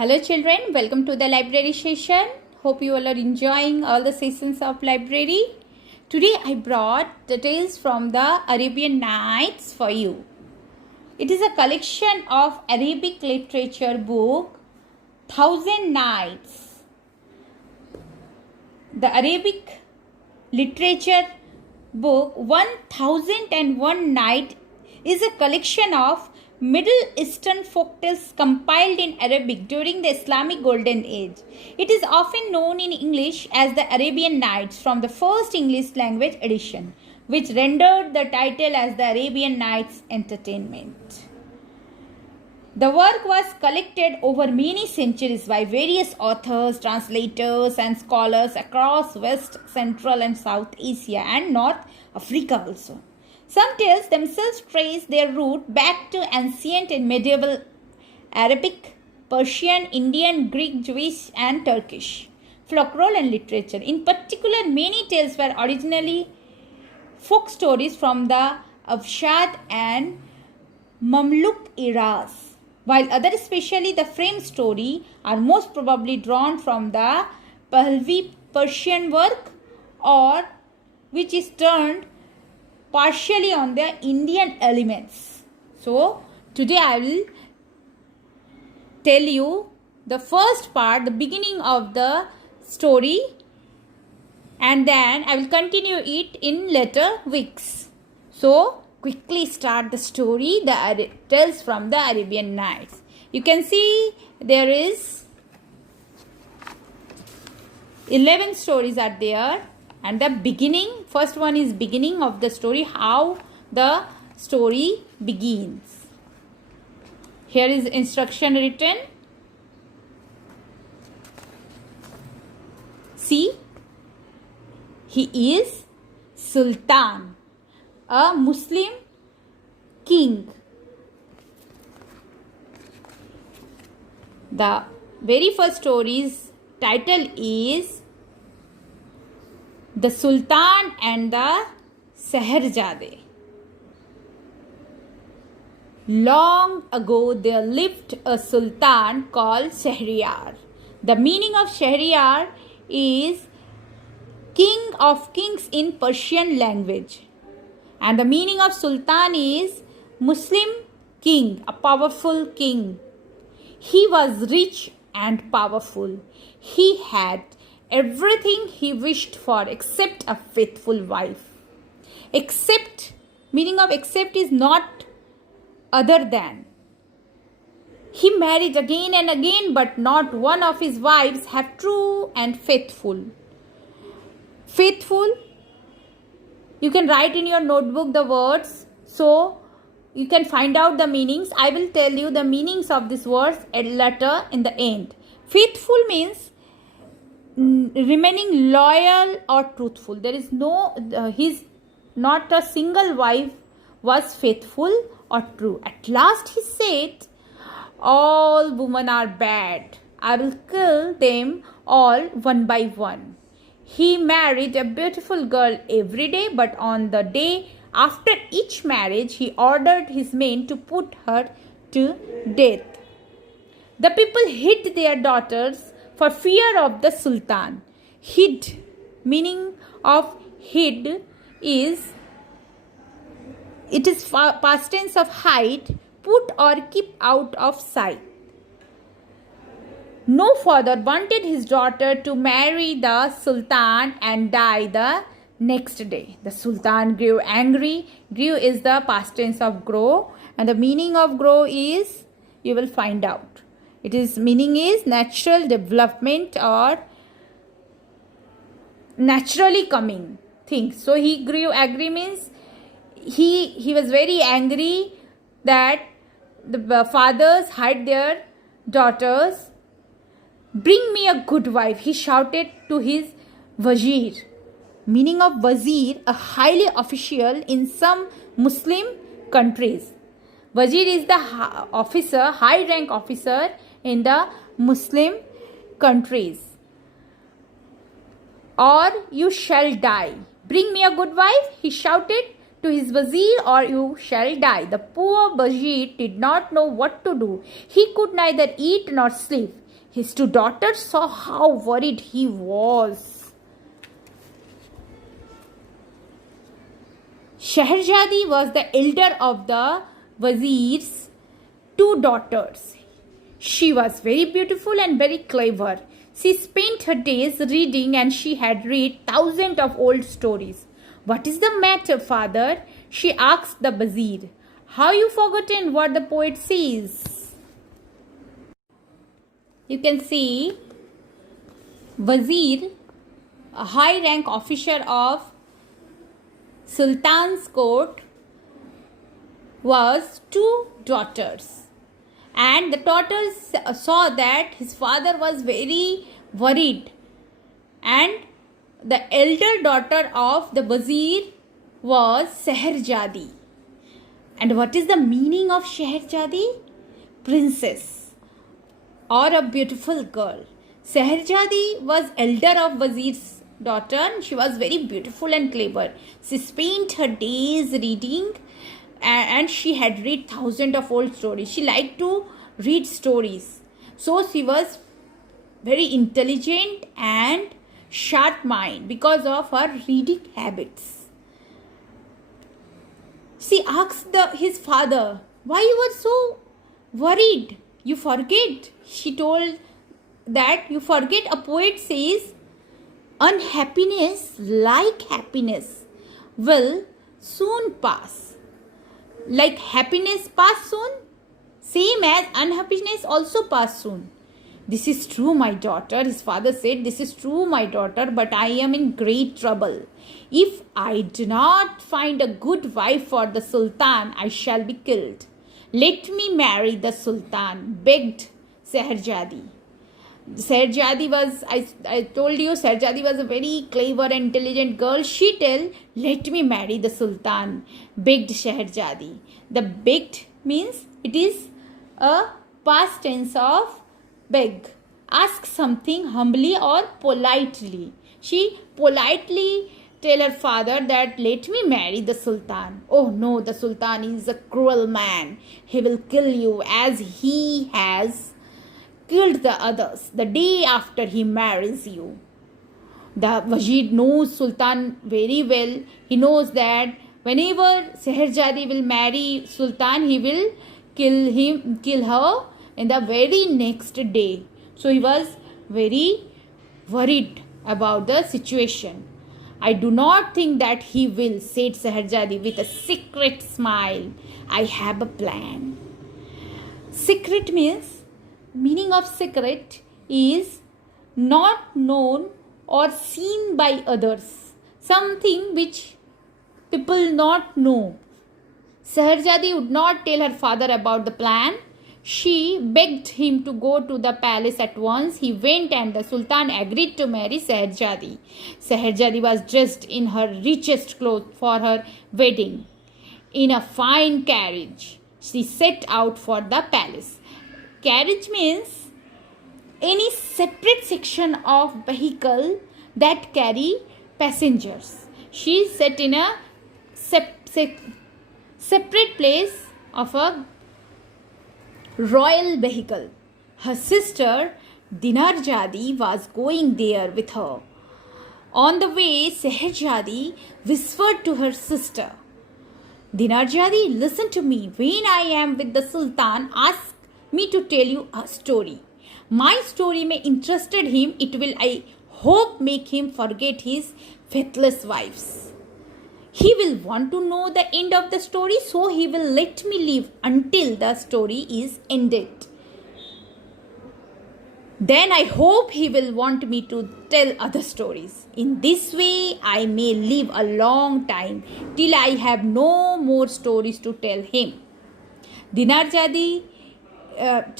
Hello children, welcome to the library session. Hope you all are enjoying all the sessions of library. Today I brought the tales from the Arabian Nights for you. It is a collection of Arabic literature book, Thousand Nights. The Arabic literature book 1001 Night is a collection of Middle Eastern folktales compiled in Arabic during the Islamic Golden Age. It is often known in English as the Arabian Nights from the first English language edition, which rendered the title as the Arabian Nights Entertainment. The work was collected over many centuries by various authors, translators, and scholars across West, Central, and South Asia and North Africa also. Some tales themselves trace their root back to ancient and medieval Arabic, Persian, Indian, Greek, Jewish, and Turkish folklore and literature. In particular, many tales were originally folk stories from the Abshad and Mamluk eras, while others, especially the frame story, are most probably drawn from the Pahlavi Persian work, or which is turned partially on the Indian elements. So today I will tell you the first part, the beginning of the story, and then I will continue it in later weeks. So quickly start the story, the tales from the Arabian Nights. You can see there is 11 stories are there. And the beginning, first one is beginning of the story, how the story begins. Here is instruction written. See, he is Sultan, a Muslim king. The very first story's title is The Sultan and the Seherzade. Long ago there lived a sultan called Shahryar. The meaning of Shahryar is king of kings in Persian language. And the meaning of sultan is Muslim king, a powerful king. He was rich and powerful. He had everything he wished for except a faithful wife. Except, meaning of except is not other than. He married again and again, but not one of his wives have true and faithful. Faithful, you can write in your notebook the words, so you can find out the meanings. I will tell you the meanings of these words at later in the end. Faithful means remaining loyal or truthful. There is no, his not a single wife was faithful or true. At last he said, all women are bad. I will kill them all one by one. He married a beautiful girl every day, but on the day after each marriage, he ordered his men to put her to death. The people hid their daughters for fear of the sultan. Hid, meaning of hid is, it is past tense of hide, put or keep out of sight. No father wanted his daughter to marry the sultan and die the next day. The sultan grew angry. Grew is the past tense of grow, and the meaning of grow is, you will find out. It is meaning is natural development or naturally coming things. So he grew angry means he was very angry that the fathers hide their daughters. Bring me a good wife, he shouted to his wazir. Meaning of wazir, a highly official in some Muslim countries. Wazir is the officer, high rank officer in the Muslim countries. Or you shall die. Bring me a good wife, he shouted to his wazir, or you shall die. The poor wazir did not know what to do. He could neither eat nor sleep. His two daughters saw how worried he was. Shahrazadi was the elder of the Wazir's two daughters. She was very beautiful and very clever. She spent her days reading, and she had read thousands of old stories. "What is the matter, father?" she asked the Wazir. "Have you forgotten what the poet says?" You can see Wazir, a high rank officer of Sultan's court, was two daughters, and the daughters saw that his father was very worried, and the elder daughter of the Wazir was Shahrazadi. And what is the meaning of Shahrazadi? Princess or a beautiful girl. Shahrazadi was elder of Wazir's daughter, and she was very beautiful and clever. She spent her days reading, and she had read thousands of old stories. She liked to read stories. So she was very intelligent and sharp mind because of her reading habits. She asked his father, "Why you were so worried? You forget." She told that, "You forget a poet says, unhappiness like happiness will soon pass." Like happiness pass soon, same as unhappiness also pass soon. "This is true, my daughter," his father said. "This is true, my daughter, but I am in great trouble. If I do not find a good wife for the Sultan, I shall be killed. Let me marry the Sultan," begged Shahrazadi. Shahrazadi was, I told you, Shahrazadi was a very clever and intelligent girl. She told, "Let me marry the Sultan," begged Shahrazadi. The begged means it is a past tense of beg. Ask something humbly or politely. She politely tell her father that, "Let me marry the Sultan." "Oh no, the Sultan is a cruel man. He will kill you as he has killed the others the day after he marries you." The Wazir knows Sultan very well. He knows that whenever Shahrazadi will marry Sultan, he will kill her in the very next day. So he was very worried about the situation. "I do not think that he will," said Shahrazadi with a secret smile. "I have a plan." Secret meaning of secret is not known or seen by others. Something which people not know. Shahrazadi would not tell her father about the plan. She begged him to go to the palace at once. He went, and the Sultan agreed to marry Shahrazadi. Shahrazadi was dressed in her richest clothes for her wedding. In a fine carriage, she set out for the palace. Carriage means any separate section of vehicle that carry passengers. She sat in a separate place of a royal vehicle. Her sister Dinarzadi was going there with her. On the way, Shahrazadi whispered to her sister, "Dinarzadi, listen to me. When I am with the Sultan, ask me to tell you a story. My story may interest him. It will, I hope, make him forget his faithless wives. He will want to know the end of the story, so he will let me live until the story is ended. Then I hope he will want me to tell other stories. In this way, I may live a long time till I have no more stories to tell him."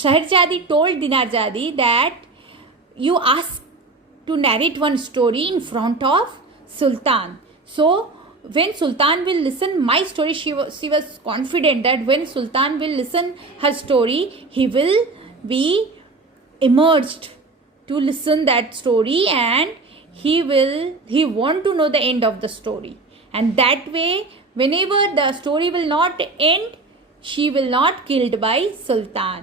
Shahrazadi told Dinarzadi that, "You ask to narrate one story in front of Sultan. So when Sultan will listen my story," she was confident that when Sultan will listen her story, he will be immersed to listen that story, and he want to know the end of the story. And that way, whenever the story will not end, she will not killed by Sultan."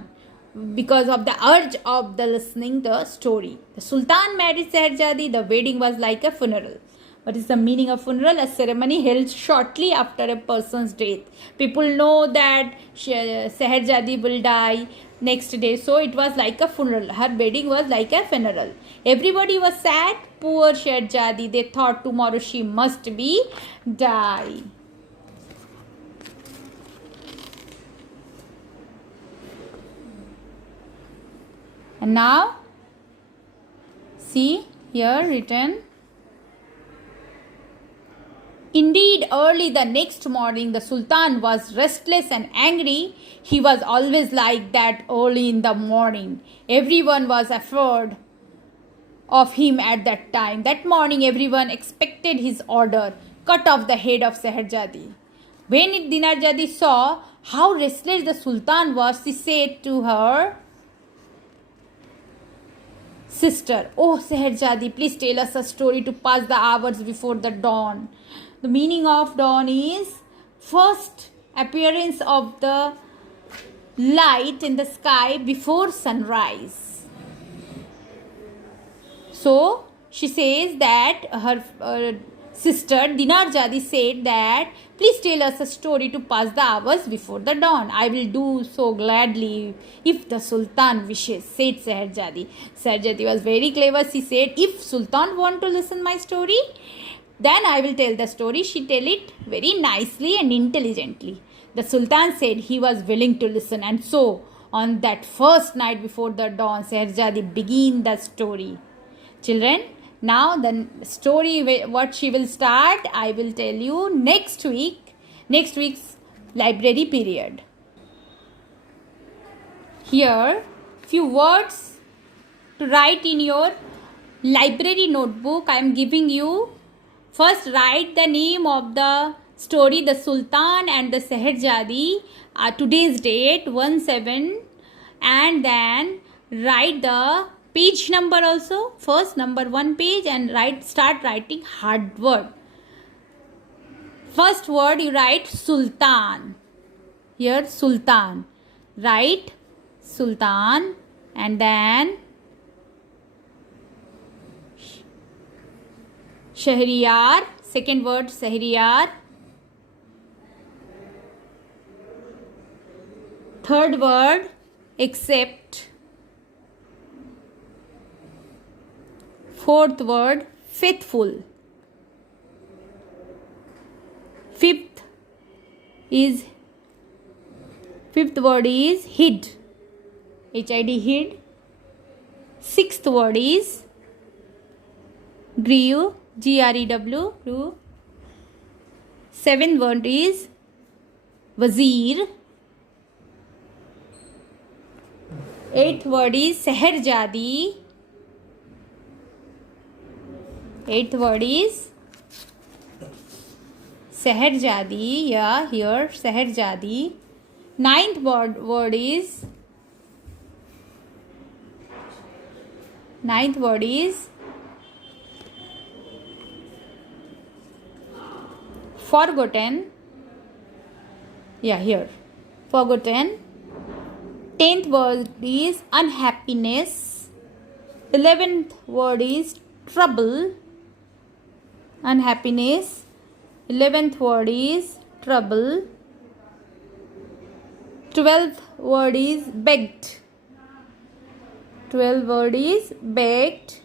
because of the urge of the listening the story. The Sultan married Seherjadi. The wedding was like a funeral. What is the meaning of funeral? A ceremony held shortly after a person's death. People know that Seherjadi will die next day, so it was like a funeral. Her wedding was like a funeral. Everybody was sad. Poor Seherjadi. They thought tomorrow she must be die. And now, see here written. Indeed, early the next morning, the Sultan was restless and angry. He was always like that early in the morning. Everyone was afraid of him at that time. That morning, everyone expected his order, cut off the head of Seherjadi. When Dinarjadi saw how restless the Sultan was, she said to her sister, "Oh Seherjadi, please tell us a story to pass the hours before the dawn." The meaning of dawn is first appearance of the light in the sky before sunrise. So she says that her sister Dinarjadi said that, "Please tell us a story to pass the hours before the dawn." "I will do so gladly if the Sultan wishes," said Seherjadi. Seherjadi was very clever. She said, "If Sultan want to listen my story, then I will tell the story." She tell it very nicely and intelligently. The Sultan said he was willing to listen, and so on that first night before the dawn, Seherjadi began the story. Children, now the story what she will start, I will tell you next week's library period. Here few words to write in your library notebook. I am giving you. First, write the name of the story, The Sultan and the Seherjadi, today's date 17, and then write the page number also. First, number 1 page, and start writing hard word. First word you write Sultan. Here Sultan. Write Sultan, and then Shahriyar, second word Shahriyar. Third word except. Fourth word faithful. Fifth word is hid. H-I-D, hid. Sixth word is grew. G-R-E-W, grew. Seventh word is wazir. Eighth word is Seherjadi. Eighth word is Seherjadi. Yeah, here Seherjadi. Ninth word is forgotten. Yeah, here forgotten. 10th word is unhappiness. 11th word is trouble. Unhappiness. 11th word is trouble. 12th word is begged. 12th word is begged.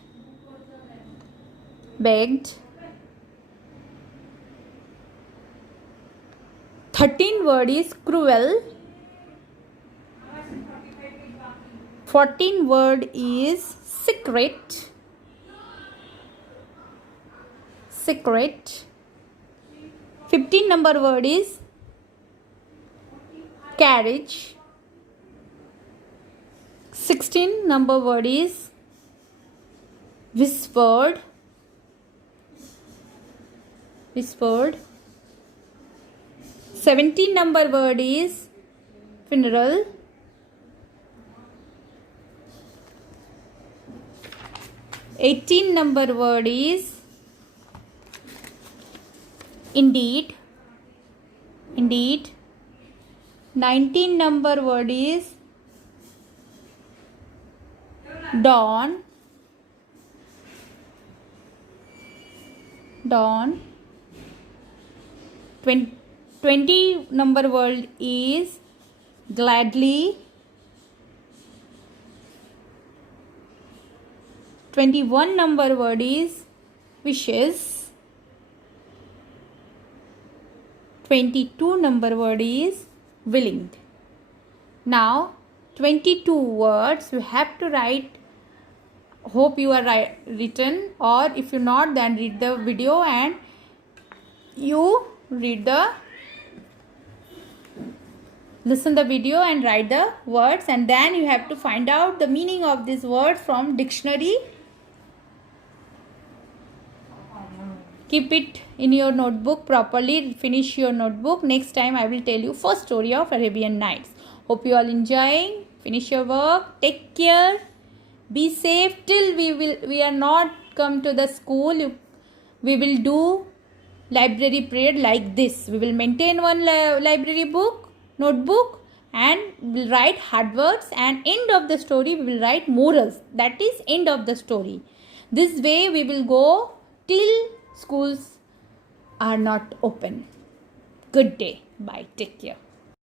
13th word is cruel. 14th word is secret. 15 number word is carriage. 16 number word is whispered. 17 number word is funeral. 18 number word is indeed. 19 number word is Dawn. 20 number word is gladly. 21 number word is wishes. 22 number word is willing. Now 22 words you have to write. Hope you are written, or if you not, then read the video and you listen the video and write the words, and then you have to find out the meaning of this word from dictionary. Keep it in your notebook properly. Finish your notebook. Next time I will tell you first story of Arabian Nights. Hope you all enjoying. Finish your work. Take care. Be safe till we are not come to the school. We will do library period like this. We will maintain one library book, notebook, and we'll write hard words, and end of the story we will write morals. That is end of the story. This way we will go till schools are not open. Good day. Bye. Take care.